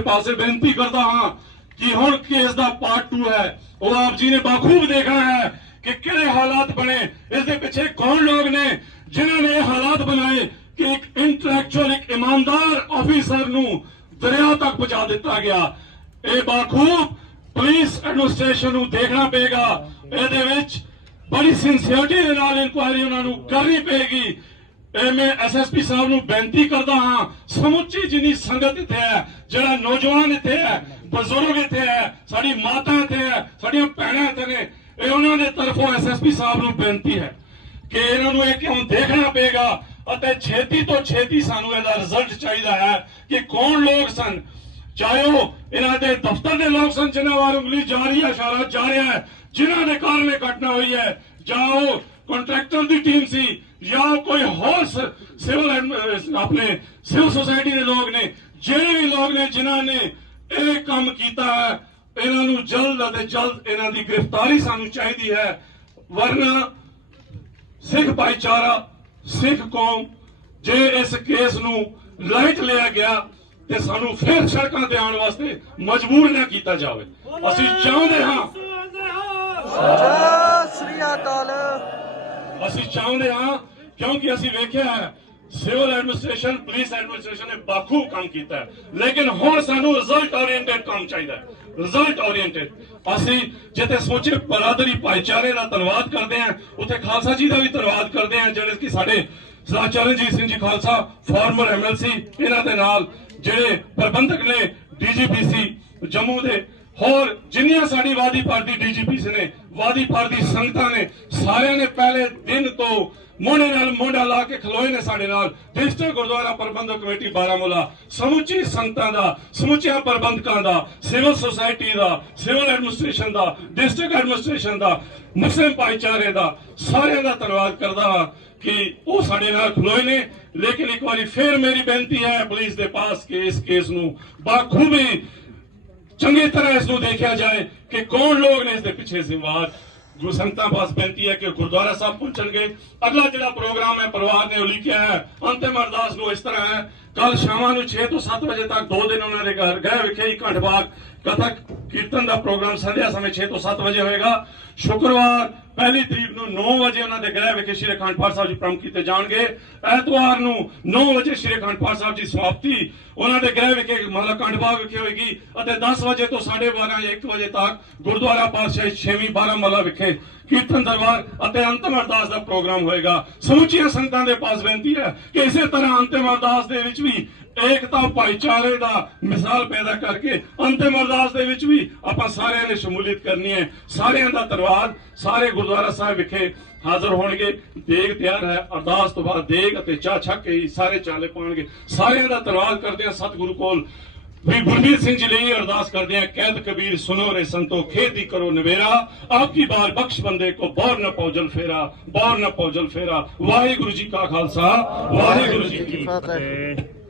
पासे बेनती करता हाँ कि हुण केस दा पार्ट 2 है वो आप जी ने बाखूब देखना है कि किहड़े हालात बने, इसके पीछे कौन लोग ने जिन्होंने हालात बनाए कि एक इंटलैक्चुअल एक ईमानदार ऑफिसर नूं दरिया तक पहुंचा दिता गया। ये बाखूब पुलिस एडमिनिस्ट्रेशन नूं देखना पेगा, इहदे विच बड़ी सिंसियरिटी दे नाल इंक्वायरी उन्हां नूं करनी पेगी। मैं SSP साहब नूं बेनती करदा हाँ समुची जिन्नी संगत इत्थे है, जिहड़ा नौजवान इत्थे है, बजुर्ग इत्थे है, साडी माता इत्थे है, साडियां भैणां इत्थे ने, ये उन्हां दे तरफों SSP साहब नूं बेनती है कि इन्हां नूं इह क्यों देखना पेगा अते छेती तो छेती सानू इहदा रिजल्ट चाहिदा है कि कौन लोग सन, चाहे वो इन्हां दे दफ्तर दे लोग सन जिन्हां वाल उंगली जा रही है, इशारा जा रहा है, जिन्हां दे कारण इह घटना हुई है, जां वो कॉन्ट्रैक्टर दी टीम सी या कोई होर सिविल अपने सिविल सोसाइटी के लोग ने, जिहड़े भी लोग ने जिन्हां ने यह काम किया है, इन्हां नूं जल्द अते जल्द इन्हां दी गिरफ्तारी सानू चाहिदी है। वरना सिख भाईचारा सिख कौम जे इस केस नूं लाइट लिया गया ते सानू फिर सड़कों ते आउण वास्ते मजबूर ना किया जाए। असीं चाहुंदे हां ਅਸੀਂ ਚਾਹੁੰਦੇ ਹਾਂ क्योंकि ਅਸੀਂ ਵੇਖਿਆ ਹੈ सिविल एडमिनिस्ट्रेशन पुलिस एडमिनिस्ट्रेशन ने बाखूब काम किया है, लेकिन हुण सानू रिजल्ट ओरिएंटेड काम चाहिए, रिजल्ट ओरिएंटेड। ਅਸੀਂ जिथे सोचे बरादरी भाईचारे का धन्यवाद करते हैं उत्थे खालसा जी का भी धन्यवाद करते हैं, जिहड़े कि साडे सरदार चरणजीत सिंह जी खालसा फॉर्मर MLC, इन्हां दे नाल जिहड़े प्रबंधक ने DGPC जम्मू दे होर जिन्नियां साडी वादी पार्टी DGPC ने, वादी पार्टी संगतां ने, सारियां ने पहले दिन तो मोढे नाल मोढा ला के खलोए ने साडे नाल। डिस्ट्रिक्ट गुरुद्वारा प्रबंधक कमेटी बारामूला समुची संगतां दा, समुचिया प्रबंधकां दा, सिविल सोसाइटी दा, सिविल एडमिनिस्ट्रेशन दा, डिस्ट्रिक्ट एडमिनिस्ट्रेशन दा, मुस्लिम भाईचारे दा, सारियां दा धन्यवाद करदा हां कि वो साडे नाल खलोए ने। लेकिन एक बार फिर मेरी बेनती है पुलिस के पास कि इस केस नूं बाखूबी चंगी तरह इसको देखा जाए कि कौन लोग ने इसके पीछे जिम्मेवार। गुरु संगतां पास बेनती है कि गुरुद्वारा साहब पहुंचणगे। अगला जिहड़ा प्रोग्राम है परिवार ने उलीकिया है, अंतिम अरदास नूं इस तरह है, कल शाम 6 तो 7 बजे तक 2 दिन उन्होंने घर गए विखे घंट बाग कथक कीर्तन का प्रोग्राम संध्या समय 6 तो 7 बजे होएगा। शुक्रवार 1 तरीक नूं 9 बजे उन्होंने गृह विखे श्री अखंड पाठ साहब जी प्रारंभ किए जाएंगे। एतवार नूं 9 बजे श्री अखंड पाठ साहब जी समाप्ति उन्होंने गृह विखे मतलब अखंड बाग विखे होगी और 10 बजे तो 12:30 या 1 बजे तक गुरुद्वारा पातशाही 6वीं बारामूला विखे कीर्तन दरबार और अंतिम अरदास का प्रोग्राम होएगा। समुचिया संगतां दे पास बेनती है कि इसे तरह अंतिम अरदास दे विच भी एकता भाईचारे का मिसाल पैदा करके अंतिम अरदास दे विच भी आपां सारियां ने शमूलियत करनी है। सारियां दा धन्यवाद। सारे गुरुद्वारा साहब विखे हाजिर होणगे, देग तैयार है, अरदास तो बाद देग अते चाह छक के सारे चाले पाणगे। सारियां दा धन्यवाद करते हैं। सतगुरु कोल भी गुरमीत सिंह जी लिए अरदास करते हैं, कैद कबीर सुनो रे संतो खेती करो नवेरा, आपकी बार बख्श बंदे को बौर न पौजल फेरा, बौर न पौजल फेरा। वाहिगुरु जी का खालसा, वाहिगुरु जी की फतेह।